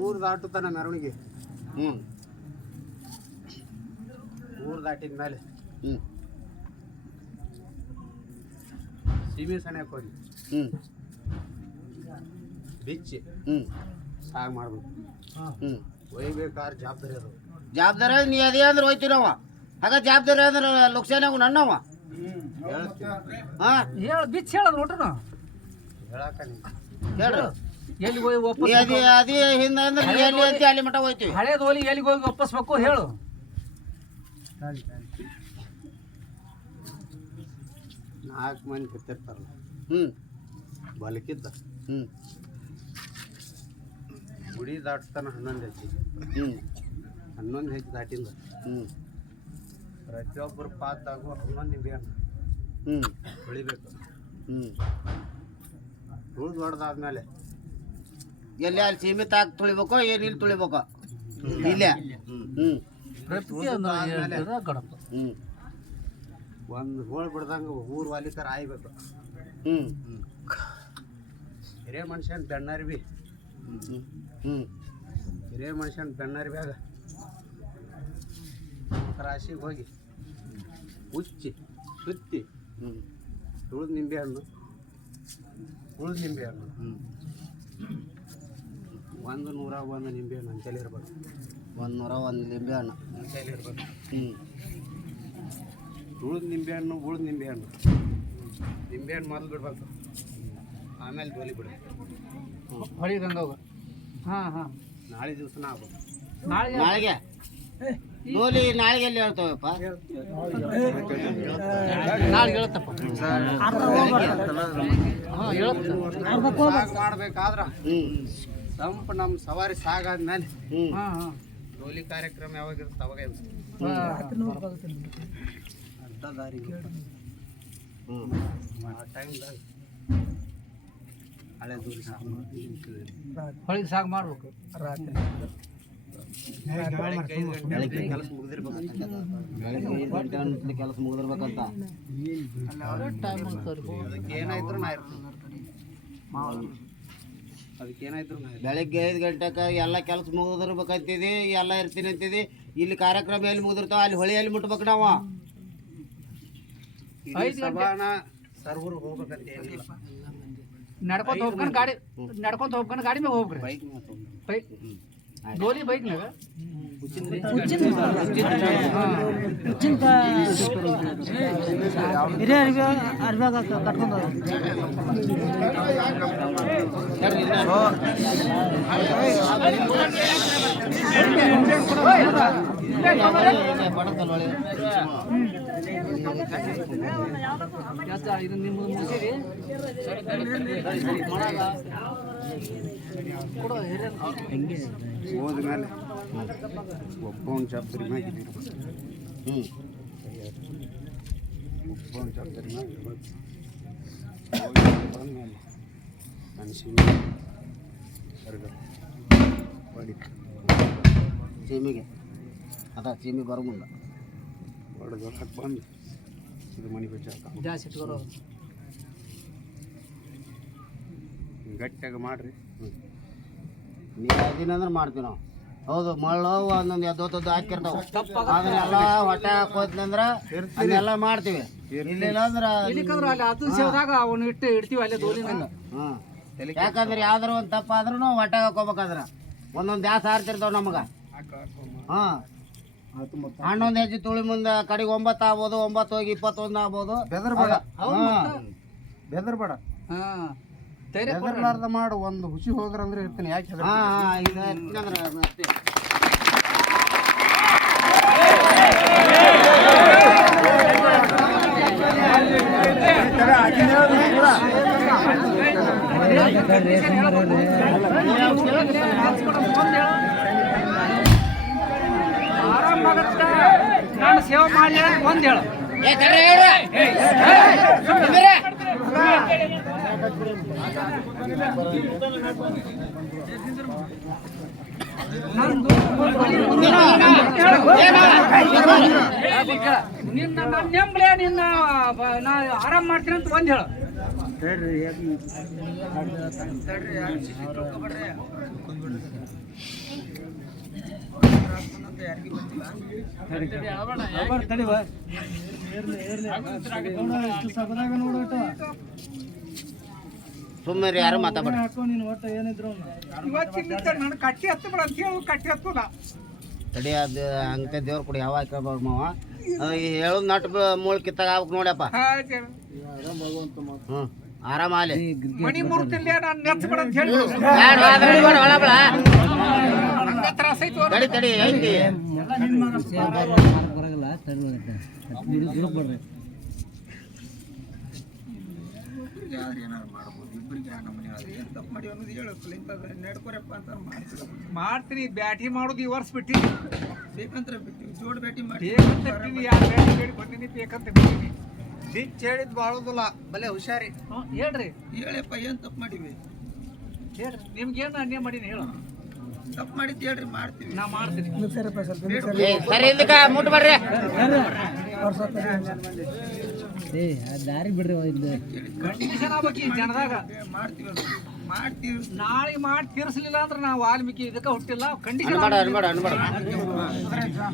ಊರು ದಾಟುತ್ತಾನೆ ಮೆರವಣಿಗೆ. ಹ್ಞೂ ಊರು ದಾಟಿದ ಮೇಲೆ. ಹ್ಞೂ ಸೀಮೆ ಸಣ್ಯಕ್ಕೆ ಹೋಗಿ. ಹ್ಞೂ ಬಿಚ್ಚಿ. ಹ್ಞೂ ಸಾಗ ಮಾಡ್ಬೇಕು. ಹ್ಞೂ ಒಯ್ಬೇಕಾದ್ರೆ ಜವಾಬ್ದಾರಿ ಅದು. ಜವಾಬ್ದಾರಿ ನೀ ಅದೇ ಅಂದ್ರೆ ಹೋಯ್ತೀವಿ ನಾವು ಆಗ ಜವಾಬ್ದಾರಿ ಅಂದ್ರೆ ಲುಕ್ಸಾನಾಗು ನನ್ನವ ಹಾಂ. ಹೇಳ ಬಿಚ್ಚಿ ಹೇಳೋದು ನೋಡ್ರಿ ನಾವು ಹೇಳಕ್ಕ ನೀ ಹೇಳ್ರಿ ಎಲ್ಲಿ ಹೋಗಿ ನೀ ವಾಪಸ್ ಅದೇ ಅದೇ ಹಿಂದೆ ಅಂದ್ರೆ ಎಲ್ಲಿ ಅಂತ ಅಲ್ಲಿ ಮಟ್ಟ ಹೋಯ್ತೀವಿ. ಹಳೇದು ಹೋಲಿ ಎಲ್ಲಿಗೆ ಹೋಗಿ ಒಪ್ಪಸ್ಬೇಕು ಹೇಳು. ನಾಲ್ಕು ಮಂದಿ ಬಿತ್ತಿರ್ತಾರಲ್ಲ ಹ್ಞೂ ಬಲಕಿದ್ದ. ಹ್ಞೂ ಗುಡಿ ದಾಟ್ತಾನ ಹನ್ನೊಂದು ಹೆಜ್ಜೆ. ಹ್ಞೂ ಹನ್ನೊಂದು ಹೆಜ್ಜೆ ದಾಟಿಂದ. ಹ್ಞೂ ಪ್ರತಿಯೊಬ್ಬರು ಪಾತಾಗು ಹನ್ನೊಂದು ನಿಂಬೆಹಣ್ಣು ಹ್ಞೂ ಉಳಿಬೇಕು ಹ್ಞೂ ತುಳಿದು ಹೊಡೆದಾದ್ಮೇಲೆ ಎಲ್ಲಿ ಅಲ್ಲಿ ಸೀಮಿತ ಆಗಿ ತುಳಿಬೇಕೋ ಏನು ಇಲ್ಲಿ ತುಳಿಬೇಕು. ಇಲ್ಲೇ. ಹ್ಞೂ ಗಣಪ ಹ್ಞೂ ಒಂದು ಹೋಳು ಬಿಡ್ದಂಗೆ ಊರು ವಾಲಿಕರ ಆಯ್ಬೇಕು. ಹ್ಞೂ ಹಿರೇ ಮನುಷ್ಯನ ಬೆಣ್ಣರ್ಬಿ ಬಿ. ಹ್ಞೂ ಹಿರೇ ಮನುಷ್ಯನ ಬಿ ರಾಶಿಗೆ ಹೋಗಿ. ಉಚ್ಚಿ ಸುತ್ತಿ. ಹ್ಞೂ ತುಳಿದು ನಿಂಬೆಹಣ್ಣು ಉಳಿದ ನಿಂಬೆಹಣ್ಣು ಹ್ಞೂ ಒಂದು ನೂರ ಒಂದು ನಿಂಬೆ ಹಣ್ಣು ಅಂತೇಳಿ ಇರ್ಬೇಕು ಒಂದು ನೂರ ಒಂದು ನಿಂಬೆ ಹಣ್ಣು. ಅಂತೇಳಿ ಇರ್ಬೇಕು ಹ್ಞೂ ಉಳಿದ ನಿಂಬೆಹಣ್ಣು ಉಳಿದ ನಿಂಬೆ ಹಣ್ಣು. ಮೊದಲು ಬಿಡ್ಬೇಕು ಆಮೇಲೆ ಡೋಲಿ ಬಿಡ್ಬೇಕು ಹೊಳಿ ಗಂಗಾವ ಹಾಂ ಹಾಂ. ನಾಳೆ ದಿವಸನ ಆಗ್ಬೇಕು ನಾಳೆ ನಾಳೆಗೆ. ಗೋಲಿ ನಾಳೆಗೆ ಎಲ್ಲಿ ಹೇಳ್ತಾವಪ್ಪ? ನಾಳೆ ಹೇಳತ್ತಪ್ಪ ಮಾಡ್ಬೇಕಾದ್ರ ಹ್ಞೂ ಸಂಪ ನಮ್ಮ ಸವಾರಿ ಸಾಗಾದ್ಮೇಲೆ ಹ್ಞೂ ಹಾಂ ಹಾಂ. ಡೋಲಿ ಕಾರ್ಯಕ್ರಮ ಯಾವಾಗ ಇರುತ್ತೆ ಅವಾಗ. ಅರ್ಧ ದಾರಿಗೆ ಟೈಮ್ದಾಗ ಹಳೆ ದೂರ ಸಾಕು. ಮಾಡ್ಬೇಕು. ಗಂಟೆ ಕೆಲಸ ಮುಗಿದಿರ್ಬೇಕು. ಬೆಳಗ್ಗೆ ಐದು ಗಂಟೆ ಅನ್ನಿಸ್ಲಿ ಕೆಲಸ ಮುಗಿದಿರ್ಬೇಕಂತ. ಏನಾಯ್ತು ನಾ ಬೆಳಗ್ಗೆ ಐದು ಗಂಟೆಗೆ ಎಲ್ಲ ಕೆಲಸ ಮುಗಿದಿರ್ಬೇಕಂತಿದಿ ಎಲ್ಲ ಇರ್ತೀನಿ ಅಂತಿದಿ. ಇಲ್ಲಿ ಕಾರ್ಯಕ್ರಮ ಎಲ್ಲಿ ಮುಗಿದಿರ್ತಾವ? ಅಲ್ಲಿ ಹೊಳೆ ಎಲ್ಲಿ ಮುಟ್ಬೇಕು ನಾವು? ಸರ್ವರು ಹೋಗ್ಬೇಕಂತ ಏನಿಲ್ಲ. ನಡ್ಕೊಂತ ಹೋಗ್ಕೊಂಡು ಗಾಡಿ ನಡ್ಕೊಂತ ಹೋಗ್ಕೊಂಡು ಗಾಡಿ ಮೇಲೆ ಹೋಗ್ರಿ ಬೈಕ್ ಬೈಕ್ ಡೋಲಿ ಬೈಕ್ನಾಗ ಯಾತ ಇದನ್ನ ನಿಮ್ಮ ಮುಗಿಸಿರಿ ಕೊಡು ಹಿರಿಯರು ಹೋದ್ಮೇಲೆ ಒಬ್ಬನ ಜವಾಬ್ದಾರಿ ಮ್ಯಾಗ ಇರ್ಬೇಕು ಹ್ಞೂ ಒಬ್ಬನ ಜವಾಬ್ದಾರಿ ಮ್ಯಾಗ ಇರ್ಬೇಕು ಹೋಗಿ ಬಂದ್ಮೇಲೆ ಮನುಷ್ಯನ ಹೊರಗೆ ಹೊಡಿತು ಸೀಮೆಗೆ ಅದ ಸೀಮೆ ಬರೋ ಮುಂದೆ ಹೊಡೆದು ಹೊರಗೆ ಬಂದು ಇದು ಮನೆ ಬಿಚ್ಚಾಕ ಜಾಸ್ತಿ ಇಟ್ಕೊರೋ ಗಟ್ಟಿಯಾಗ ಮಾಡ್ರಿ. ನೀ ಅಂದ್ರೆ ಮಾಡ್ತೀವಿ ನಾವು. ಹೌದು ಮಳ್ಳು ಒಂದೊಂದು ಎದ್ದೊತ್ತದ್ದು ಹಾಕಿರ್ತಾವ. ಅದನ್ನೆಲ್ಲ ಹೊಟ್ಟೆ ಹಾಕೋದ್ನಂದ್ರ ಅದನ್ನೆಲ್ಲ ಮಾಡ್ತೀವಿ. ಇಲ್ಲಿಲ್ಲ ಅಂದ್ರೆ ಇಲ್ಲಿಕಂದ್ರೆ ಅಲ್ಲಿ ಹತ್ತು ಸೇವದಾಗ ಅವನು ಇಟ್ಟು ಇಡ್ತೀವಿ ಅಲ್ಲೇ ದೋಲಿನ ಹ್ಞೂ ಯಾಕಂದ್ರೆ ಯಾವ್ದಾರ ಒಂದು ತಪ್ಪಾದ್ರೂ ಹೊಟ್ಟೆ ಹಾಕೋಬೇಕಾದ್ರ ಒಂದೊಂದು ದ್ಯಾಸ ಹಾರ್ತಿರ್ತಾವ ನಮಗ. ಹಾಂ. ಹನ್ನೊಂದು ಹೆಜ್ಜೆ ತುಳಿ ಮುಂದೆ ಕಡೆಗೆ ಒಂಬತ್ತು ಆಗ್ಬೋದು ಒಂಬತ್ತು ಹೋಗಿ ಇಪ್ಪತ್ತೊಂದು ಆಗ್ಬೋದು. ಬೆದರ್ಬೇಡ. ಬೆದರ್ಬೇಡ. ಹಾಂ. ಧೈರ್ಯ. ಮಾಡು ಒಂದು ಹುಸಿ ಹೋದ್ರಂದ್ರೆ ಇರ್ತೀನಿ ಯಾಕೆ ಹೆದರ್ತಿ? ಆರಾಮಾಗತ್ತ ನಾನು ಸೇವೆ ಮಾಡಿ ಒಂದು ಹೇಳು ಏ ಕರೆ ಹೇಳ್ರಿ. ನಿಮ್ಮಿರೆ. ನಂದು ನಿನ್ನ ನನ್ನ ನೆಂಬ್ಲೆ ನಿನ್ನ ನಾ ಆರಾಮ್ ಮಾಡ್ತೀನಿ ಅಂತ ಒಂದು ಹೇಳು. ಸುಮ್ಮನೆ ಯಾರು ಮಾತಾಡ ಇವತ್ತಿನಿಂದ ನಾನು ಕಟ್ಟಿ ಹತ್ತಬೇಡ ಅಂತ ಹೇಳಿ ಕಟ್ಟಿ ಹತ್ತಲ್ಲ. ತಡಿ ಅದು ಹಂಗೆ ದೇವ್ರ ಕೊಡಿ ಯಾವ ಹಾಕ್ಬೋದು ಮಾವ. ಹೇಳೋದು ನಟ್ ಮೂಳ್ ಕಿತ್ತಾಗ ಆಗ್ಬೇಕು ನೋಡ್ಯಪ್ಪ ಹ್ಞೂ ಆರಾಮ ಆಲಿ ಮಣಿ ಮೂರ್ತಿಲ್ಲೇ ನಾನು ನೆಚ್ಚಬೇಡ ಅಂತ ಹೇಳಿ. ಹೊಳ ತಡಿ ತಡಿ ಐತಿ ಮಾಡ್ತೀನಿ ಬ್ಯಾಟಿ ಮಾಡೋದು ಈ ವರ್ಷ ಬಿಟ್ಟಿ ಬೇಕಂತ ಬಿಟ್ಟು ಜೋಡ್ ಭೇಟಿ ಮಾಡಿ ಬೇಕಂತ ಬಿಟ್ಟಿನಿ ಯಾರು ಬ್ಯಾಟಿ ಹೇಳಿ ಬಂದಿನಿ. ಬೇಕಂತ ಬಿಟ್ಟಿನಿ ಹೇಳಿದ್ ಬಾಳೋದಿಲ್ಲ ಬಲೆ ಹುಷಾರಿ. ಹೇಳ್ರಿ. ಹೇಳಪ್ಪ ಏನ್ ತಪ್ಪು ಮಾಡಿವಿ ಹೇಳ್ರಿ ನಿಮ್ಗೇನು ಅನ್ಯ ಮಾಡೀನಿ ಹೇಳು. ತಪ್ಪು ಮಾಡಿದ್ದು ಹೇಳ್ರಿ ಮಾಡ್ತೀವಿ. ನಾ ಮಾಡ್ತೀನಿ. ಏ ಸರಿ ಬಿಡ್ರಿ ಮುಟ್ಬೇಡ್ರಿ ಕಂಡೀಷನ್ ಆಗ್ಬೇಕು ಈ ಜನದಾಗ. ಮಾಡ್ತೀವಿ ಮಾಡ್ತೀವಿ. ನಾಳೆ ಮಾಡಿ ತೀರಿಸಲಿಲ್ಲ ಅಂದ್ರೆ ನಾವು ವಾಲ್ಮೀಕಿ ಇದಕ್ಕೆ ಹುಟ್ಟಿಲ್ಲ. ಕಂಡೀಷನ್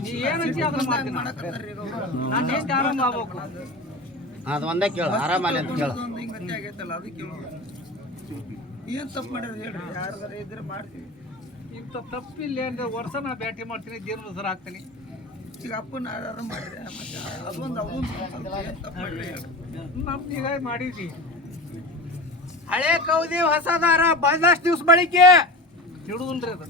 ನೀ ಏನಂತಿ ಅದನ್ನ ಮಾಡ್ತೀನಿ ನಾನು. ಎಷ್ಟು ಆರಾಮ ಆಗ್ಬೇಕು ಅದು ಒಂದೇ ಕೇಳು ಅಂತ ಏನ್ ತಪ್ಪು ಮಾಡಿದ್ರೆ ಹೇಳ್ರಿ ಯಾರ್ದಾರ ಇದ್ರೆ ಮಾಡ್ತೀವಿ. ಇಂಥ ತಪ್ಪಿಲ್ಲ ಅಂದ್ರೆ ವರ್ಷ ನಾ ಬ್ಯಾಟಿ ಮಾಡ್ತೀನಿ ಜೀವನ ಹೆಸರು ಹಾಕ್ತೀನಿ. ಈಗ ಅಪ್ಪನ ಯಾರು ಮಾಡಿದೆ ಮತ್ತೆ ಅದೊಂದು ಅವನು ನಮ್ಮ ಈಗ ಮಾಡಿದ್ವಿ. ಹಳೆ ಕೌದಿ ಹೊಸದಾರ ಬಂದಷ್ಟು ದಿವ್ಸ ಬಳಿಕೆ. ಹಿಡುದಿಲ್ರಿ ಅದು.